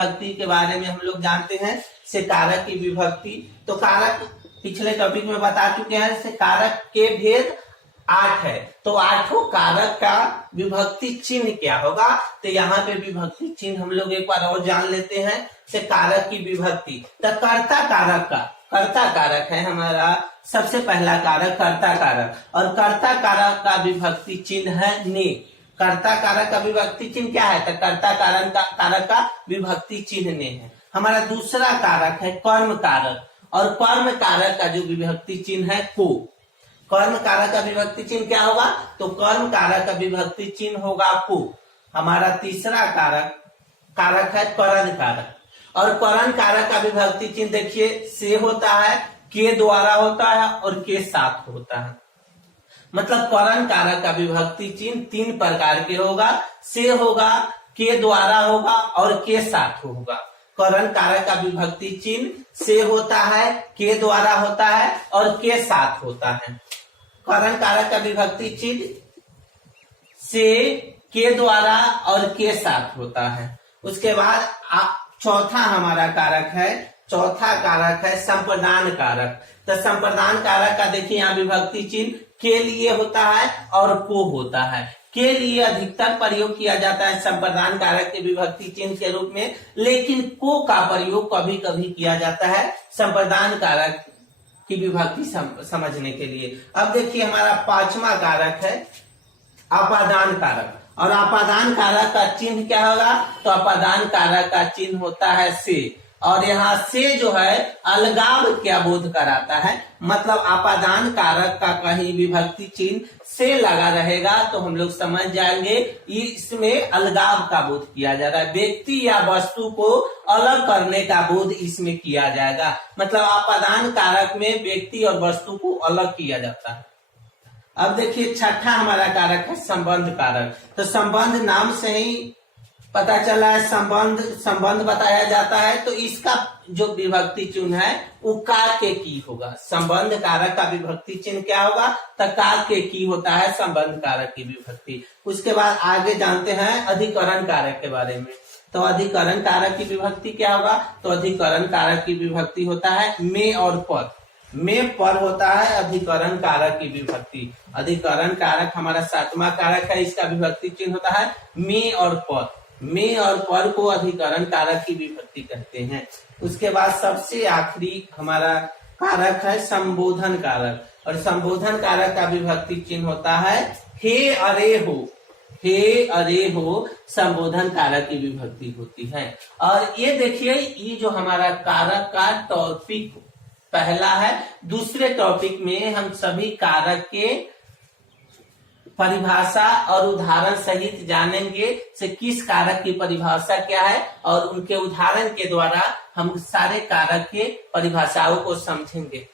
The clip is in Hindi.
विभक्ति के बारे में हम लोग जानते हैं से कारक की विभक्ति। तो कारक पिछले टॉपिक में बता चुके हैं, से कारक के भेद 8 है। तो आठों कारक का विभक्ति चिन्ह क्या होगा, तो यहाँ पे विभक्ति चिन्ह हम लोग एक बार और जान लेते हैं। से कारक की विभक्ति, तो कर्ता कारक है हमारा सबसे पहला कारक कर्ता कारक, और कर्ता कारक का विभक्ति चिन्ह है ने। कर्ता कारक का विभक्ति चिन्ह क्या है, तो कर्ता कारक का विभक्ति चिन्ह ने है। हमारा दूसरा कारक है कर्म कारक, और कर्म कारक का जो विभक्ति चिन्ह है को। कर्म कारक का विभक्ति चिन्ह क्या होगा, तो कर्म कारक का विभक्ति चिन्ह होगा को। हमारा तीसरा कारक है करण कारक, और करण कारक का विभक्ति चिन्ह देखिए से होता है, के द्वारा होता है और के साथ होता है। मतलब करण कारक का विभक्ति चिन्ह 3 प्रकार के होगा, से होगा, के द्वारा होगा और के साथ होगा। करण कारक का विभक्ति चिन्ह से होता है, के द्वारा होता है और के साथ होता है। करण कारक का विभक्ति चिन्ह से, के द्वारा और के साथ होता है। उसके बाद चौथा हमारा चौथा कारक है संप्रदान कारक। तो संप्रदान कारक का देखिए यहाँ विभक्ति चिन्ह के लिए होता है और को होता है। के लिए अधिकतर प्रयोग किया जाता है संप्रदान कारक के विभक्ति चिन्ह के रूप में, लेकिन को का प्रयोग कभी कभी किया जाता है संप्रदान कारक की विभक्ति समझने के लिए। अब देखिए हमारा 5वां कारक है अपादान कारक, और अपादान कारक का चिन्ह क्या होगा, तो अपादान कारक का चिन्ह होता है से, और यहाँ से जो है अलगाव क्या बोध कराता है। मतलब अपादान कारक का कहीं विभक्ति चिन्ह से लगा रहेगा तो हम लोग समझ जाएंगे इसमें अलगाव का बोध किया जा रहा है, व्यक्ति या वस्तु को अलग करने का बोध इसमें किया जाएगा। मतलब अपादान कारक में व्यक्ति और वस्तु को अलग किया जाता है। अब देखिए छठा हमारा कारक है संबंध कारक। तो संबंध नाम से ही पता चला है, संबंध बताया जाता है, तो इसका जो विभक्ति चिन्ह है वो का के की होगा। संबंध कारक का विभक्ति चिन्ह क्या होगा, तो का के की होता है संबंध कारक की विभक्ति। उसके बाद आगे जानते हैं अधिकरण कारक के बारे में। तो अधिकरण कारक की विभक्ति क्या होगा, तो अधिकरण कारक की विभक्ति होता है में और पर। में पर होता है अधिकरण कारक की विभक्ति। अधिकरण कारक हमारा 7वां कारक है, इसका विभक्ति चिन्ह होता है में और पर। में और पर को अधिकरण कारक की विभक्ति कहते हैं। उसके बाद सबसे आखिरी हमारा कारक है संबोधन कारक, और संबोधन कारक का विभक्ति चिन्ह होता है हे अरे हो। हे अरे हो संबोधन कारक की विभक्ति होती है। और ये देखिए ये जो हमारा कारक का टॉपिक पहला है। दूसरे टॉपिक में हम सभी कारक के परिभाषा और उदाहरण सहित जानेंगे से किस कारक की परिभाषा क्या है, और उनके उदाहरण के द्वारा हम सारे कारक के परिभाषाओं को समझेंगे।